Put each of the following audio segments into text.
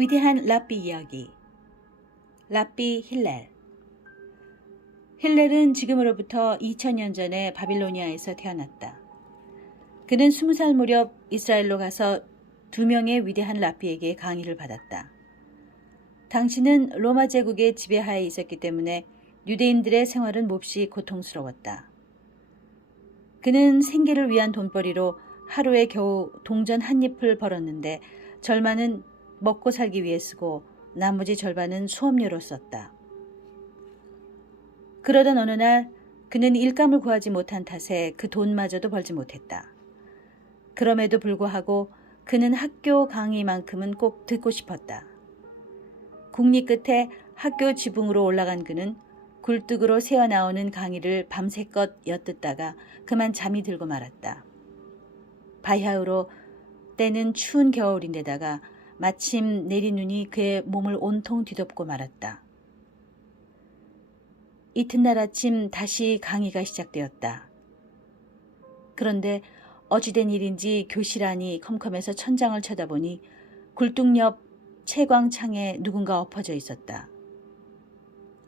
위대한 랍비 이야기. 랍비 힐렐. 힐렐은 지금으로부터 2000년 전에 바빌로니아에서 태어났다. 그는 20살 무렵 이스라엘로 가서 2명의 위대한 랍비에게 강의를 받았다. 당시는 로마 제국의 지배하에 있었기 때문에 유대인들의 생활은 몹시 고통스러웠다. 그는 생계를 위한 돈벌이로 하루에 겨우 동전 한 잎을 벌었는데 절반은 먹고 살기 위해 쓰고 나머지 절반은 수업료로 썼다. 그러던 어느 날 그는 일감을 구하지 못한 탓에 그 돈마저도 벌지 못했다. 그럼에도 불구하고 그는 학교 강의만큼은 꼭 듣고 싶었다. 국리 끝에 학교 지붕으로 올라간 그는 굴뚝으로 새어나오는 강의를 밤새껏 엿듣다가 그만 잠이 들고 말았다. 바야흐로 때는 추운 겨울인데다가 마침 내린 눈이 그의 몸을 온통 뒤덮고 말았다. 이튿날 아침 다시 강의가 시작되었다. 그런데 어찌된 일인지 교실 안이 컴컴해서 천장을 쳐다보니 굴뚝 옆 채광창에 누군가 엎어져 있었다.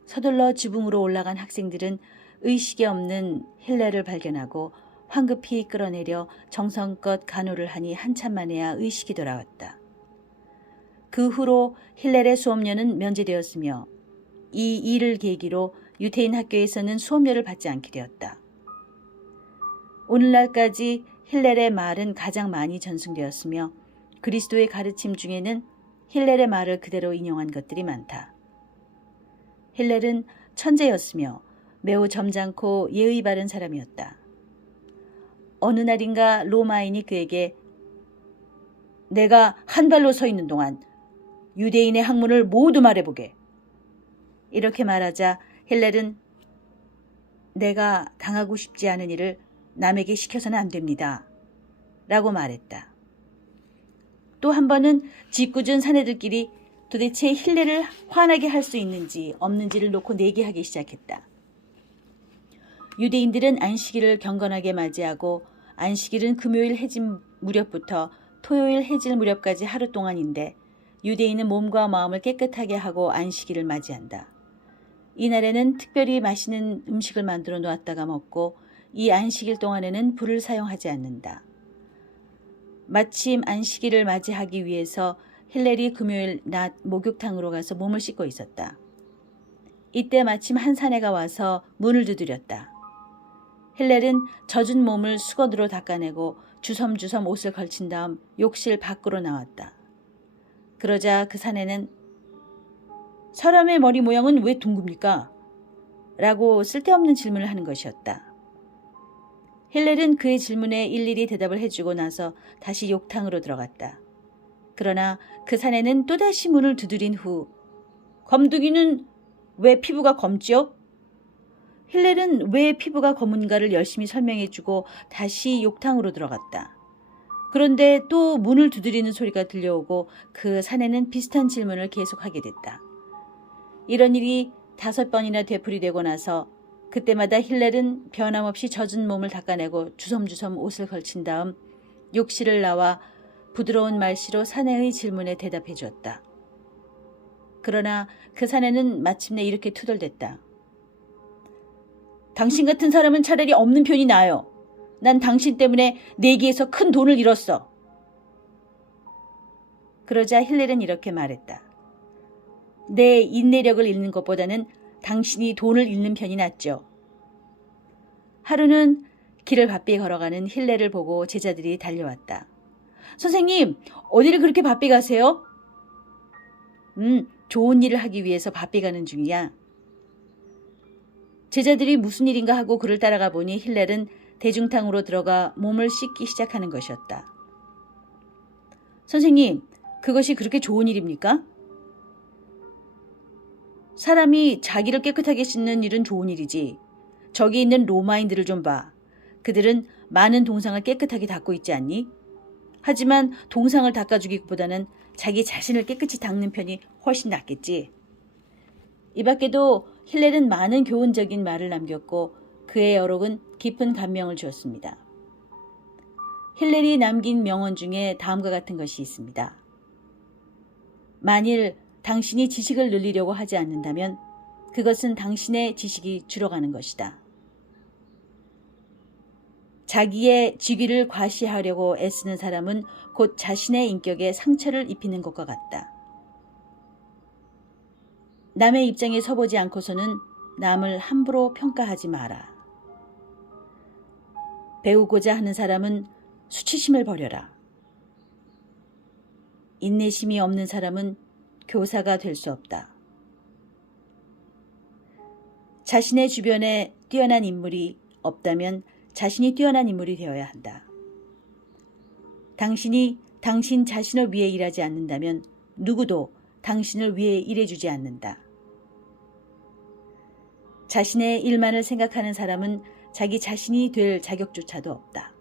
서둘러 지붕으로 올라간 학생들은 의식이 없는 힐렐을 발견하고 황급히 끌어내려 정성껏 간호를 하니 한참 만에야 의식이 돌아왔다. 그 후로 힐렐의 수업료는 면제되었으며 이 일을 계기로 유태인 학교에서는 수업료를 받지 않게 되었다. 오늘날까지 힐렐의 말은 가장 많이 전승되었으며 그리스도의 가르침 중에는 힐렐의 말을 그대로 인용한 것들이 많다. 힐렐은 천재였으며 매우 점잖고 예의 바른 사람이었다. 어느 날인가 로마인이 그에게 내가 한 발로 서 있는 동안 유대인의 학문을 모두 말해보게. 이렇게 말하자 힐렐은 내가 당하고 싶지 않은 일을 남에게 시켜서는 안 됩니다. 라고 말했다. 또 한 번은 짓궂은 사내들끼리 도대체 힐렐을 화나게 할 수 있는지 없는지를 놓고 내기하기 시작했다. 유대인들은 안식일을 경건하게 맞이하고 안식일은 금요일 해질 무렵부터 토요일 해질 무렵까지 하루 동안인데 유대인은 몸과 마음을 깨끗하게 하고 안식일을 맞이한다. 이날에는 특별히 맛있는 음식을 만들어 놓았다가 먹고 이 안식일 동안에는 불을 사용하지 않는다. 마침 안식일을 맞이하기 위해서 힐렐이 금요일 낮 목욕탕으로 가서 몸을 씻고 있었다. 이때 마침 한 사내가 와서 문을 두드렸다. 힐렐은 젖은 몸을 수건으로 닦아내고 주섬주섬 옷을 걸친 다음 욕실 밖으로 나왔다. 그러자 그 사내는 사람의 머리 모양은 왜 둥굽니까? 라고 쓸데없는 질문을 하는 것이었다. 힐렐은 그의 질문에 일일이 대답을 해주고 나서 다시 욕탕으로 들어갔다. 그러나 그 사내는 또다시 문을 두드린 후 검둥이는 왜 피부가 검죠? 힐렐은 왜 피부가 검은가를 열심히 설명해주고 다시 욕탕으로 들어갔다. 그런데 또 문을 두드리는 소리가 들려오고 그 사내는 비슷한 질문을 계속하게 됐다. 이런 일이 5번이나 되풀이되고 나서 그때마다 힐렐은 변함없이 젖은 몸을 닦아내고 주섬주섬 옷을 걸친 다음 욕실을 나와 부드러운 말씨로 사내의 질문에 대답해 주었다. 그러나 그 사내는 마침내 이렇게 투덜댔다. 당신 같은 사람은 차라리 없는 편이 나아요. 난 당신 때문에 내기에서 큰 돈을 잃었어. 그러자 힐렐은 이렇게 말했다. 내 인내력을 잃는 것보다는 당신이 돈을 잃는 편이 낫죠. 하루는 길을 바삐 걸어가는 힐렐을 보고 제자들이 달려왔다. 선생님, 어디를 그렇게 바삐 가세요? 좋은 일을 하기 위해서 바삐 가는 중이야. 제자들이 무슨 일인가 하고 그를 따라가 보니 힐렐은 대중탕으로 들어가 몸을 씻기 시작하는 것이었다. 선생님, 그것이 그렇게 좋은 일입니까? 사람이 자기를 깨끗하게 씻는 일은 좋은 일이지. 저기 있는 로마인들을 좀 봐. 그들은 많은 동상을 깨끗하게 닦고 있지 않니? 하지만 동상을 닦아주기보다는 자기 자신을 깨끗이 닦는 편이 훨씬 낫겠지. 이 밖에도 힐렐은 많은 교훈적인 말을 남겼고 그의 여록은 깊은 감명을 주었습니다. 힐렐이 남긴 명언 중에 다음과 같은 것이 있습니다. 만일 당신이 지식을 늘리려고 하지 않는다면 그것은 당신의 지식이 줄어가는 것이다. 자기의 직위를 과시하려고 애쓰는 사람은 곧 자신의 인격에 상처를 입히는 것과 같다. 남의 입장에 서보지 않고서는 남을 함부로 평가하지 마라. 배우고자 하는 사람은 수치심을 버려라. 인내심이 없는 사람은 교사가 될 수 없다. 자신의 주변에 뛰어난 인물이 없다면 자신이 뛰어난 인물이 되어야 한다. 당신이 당신 자신을 위해 일하지 않는다면 누구도 당신을 위해 일해주지 않는다. 자신의 일만을 생각하는 사람은 자기 자신이 될 자격조차도 없다.